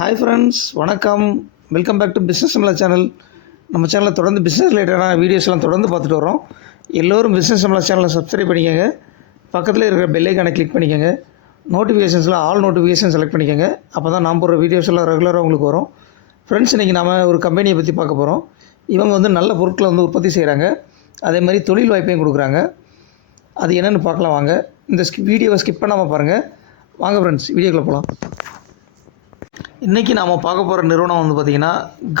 Hi friends, வணக்கம். Welcome back to business சம்பள channel. நம்ம சேனலில் தொடர்ந்து பிஸ்னஸ் ரிலேட்டடான வீடியோஸ்லாம் தொடர்ந்து பார்த்துட்டு வரோம். எல்லோரும் பிஸ்னஸ் சம்பள சேனலை சப்ஸ்கிரைப் பண்ணிக்கோங்க. பக்கத்தில் இருக்கிற பெல் ஐக்கானை கிளிக் பண்ணிக்கோங்க. நோட்டிஃபிகேஷன்ஸில் ஆல் நோட்டிஃபிகேஷன் செலக்ட் பண்ணிக்கோங்க. அப்போ தான் நான் போடுற வீடியோஸ் எல்லாம் ரெகுலராக உங்களுக்கு வரும். ஃப்ரெண்ட்ஸ், இன்றைக்கி நாம் ஒரு கம்பெனியை பற்றி பார்க்க போகிறோம். இவங்க நல்ல பொருட்களை உற்பத்தி செய்கிறாங்க. அதே மாதிரி தொழில் வாய்ப்பையும் கொடுக்குறாங்க. அது என்னென்னு பார்க்கலாம் வாங்க. இந்த வீடியோவை ஸ்கிப் பண்ணாமல் பாருங்கள். வாங்க ஃப்ரெண்ட்ஸ், வீடியோக்குள்ளே போகலாம். இன்றைக்கி நாம் பார்க்க போகிற நிறுவனம் பார்த்திங்கன்னா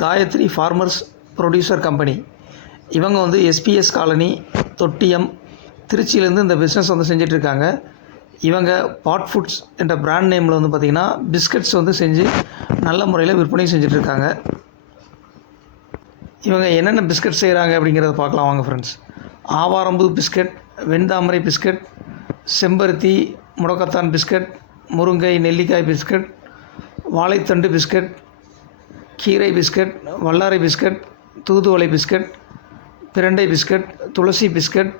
காயத்ரி ஃபார்மர்ஸ் ப்ரொடியூசர் கம்பெனி. இவங்க எஸ்பிஎஸ் காலனி, தொட்டியம், திருச்சியிலேருந்து இந்த பிஸ்னஸ் செஞ்சிட்ருக்காங்க. இவங்க பாட் ஃபுட்ஸ் என்ற பிராண்ட் நேமில் பார்த்திங்கன்னா பிஸ்கட்ஸ் செஞ்சு நல்ல முறையில் விற்பனை செஞ்சிட்ருக்காங்க. இவங்க என்னென்ன பிஸ்கட் செய்கிறாங்க அப்படிங்கிறத பார்க்கலாம் வாங்க ஃப்ரெண்ட்ஸ். ஆவாரம்பூ பிஸ்கட், வெண்தாமரை பிஸ்கட், செம்பருத்தி முடக்கத்தான் பிஸ்கட், முருங்கை நெல்லிக்காய் பிஸ்கட், வாழைத்தண்டு பிஸ்கட், கீரை பிஸ்கட், வல்லாரை பிஸ்கட், தூதுவளை பிஸ்கட், பிரண்டை பிஸ்கட், துளசி பிஸ்கட்,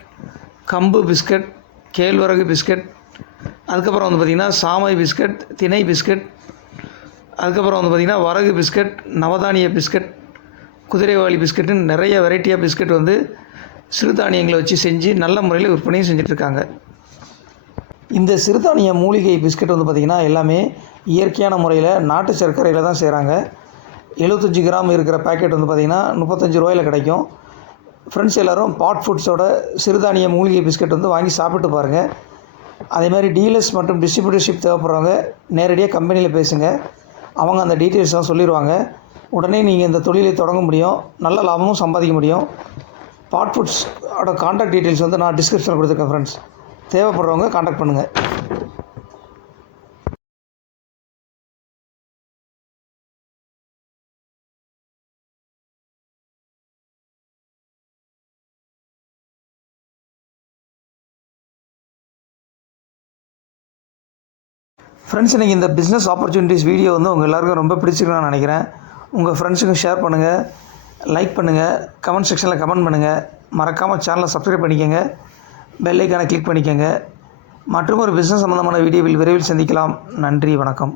கம்பு பிஸ்கட், கேழ்வரகு பிஸ்கட், அதுக்கப்புறம் பார்த்திங்கன்னா சாமை பிஸ்கட், திணை பிஸ்கட், அதுக்கப்புறம் பார்த்திங்கன்னா வரகு பிஸ்கட், நவதானிய பிஸ்கட், குதிரைவாளி பிஸ்கட்டுன்னு நிறைய வெரைட்டியாக பிஸ்கட் சிறுதானியங்களை வச்சு செஞ்சு நல்ல முறையில் விற்பனையும் செஞ்சிட்ருக்காங்க. இந்த சிறுதானிய மூலிகை பிஸ்கட் பார்த்திங்கன்னா எல்லாமே இயற்கையான முறையில் நாட்டு சர்க்கரையில் தான் செய்கிறாங்க. 75 கிராம் இருக்கிற பேக்கெட் பார்த்திங்கன்னா 35 ரூபாயில் கிடைக்கும். ஃப்ரெண்ட்ஸ், எல்லோரும் பாட் ஃபுட்ஸோட சிறுதானிய மூலிகை பிஸ்கட் வாங்கி சாப்பிட்டு பாருங்கள். அதே மாதிரி டீலர்ஸ் மற்றும் டிஸ்ட்ரிபியூட்டர்ஷிப் தேவைப்படுறவங்க நேரடியாக கம்பெனியில் பேசுங்க. அவங்க அந்த டீட்டெயில்ஸ்லாம் சொல்லிடுவாங்க. உடனே நீங்கள் இந்த தொழிலை தொடங்க முடியும், நல்ல லாபமும் சம்பாதிக்க முடியும். பாட் ஃபுட்ஸோட கான்டாக்ட் டீட்டெயில்ஸ் நான் டிஸ்கிரிப்ஷனில் கொடுத்துருக்கேன். ஃப்ரெண்ட்ஸ், தேவைப்படுறவங்க கான்டாக்ட் பண்ணுங்கள். ஃப்ரெண்ட்ஸ், இன்றைக்கி இந்த பிஸ்னஸ் ஆப்பர்ச்சுனிட்டிஸ் வீடியோ உங்கள் எல்லாருக்கும் ரொம்ப பிடிச்சிருக்குன்னு நான் நினைக்கிறேன். உங்கள் ஃப்ரெண்ட்ஸுக்கும் ஷேர் பண்ணுங்கள், லைக் பண்ணுங்கள், கமெண்ட் செக்ஷனில் கமெண்ட் பண்ணுங்கள். மறக்காமல் சேனலை சப்ஸ்கிரைப் பண்ணிக்கோங்க, பெல் ஐக்கானை கிளிக் பண்ணிக்கோங்க. மற்றும் ஒரு பிஸ்னஸ் சம்பந்தமான வீடியோவில் விரைவில் சந்திக்கலாம். நன்றி, வணக்கம்.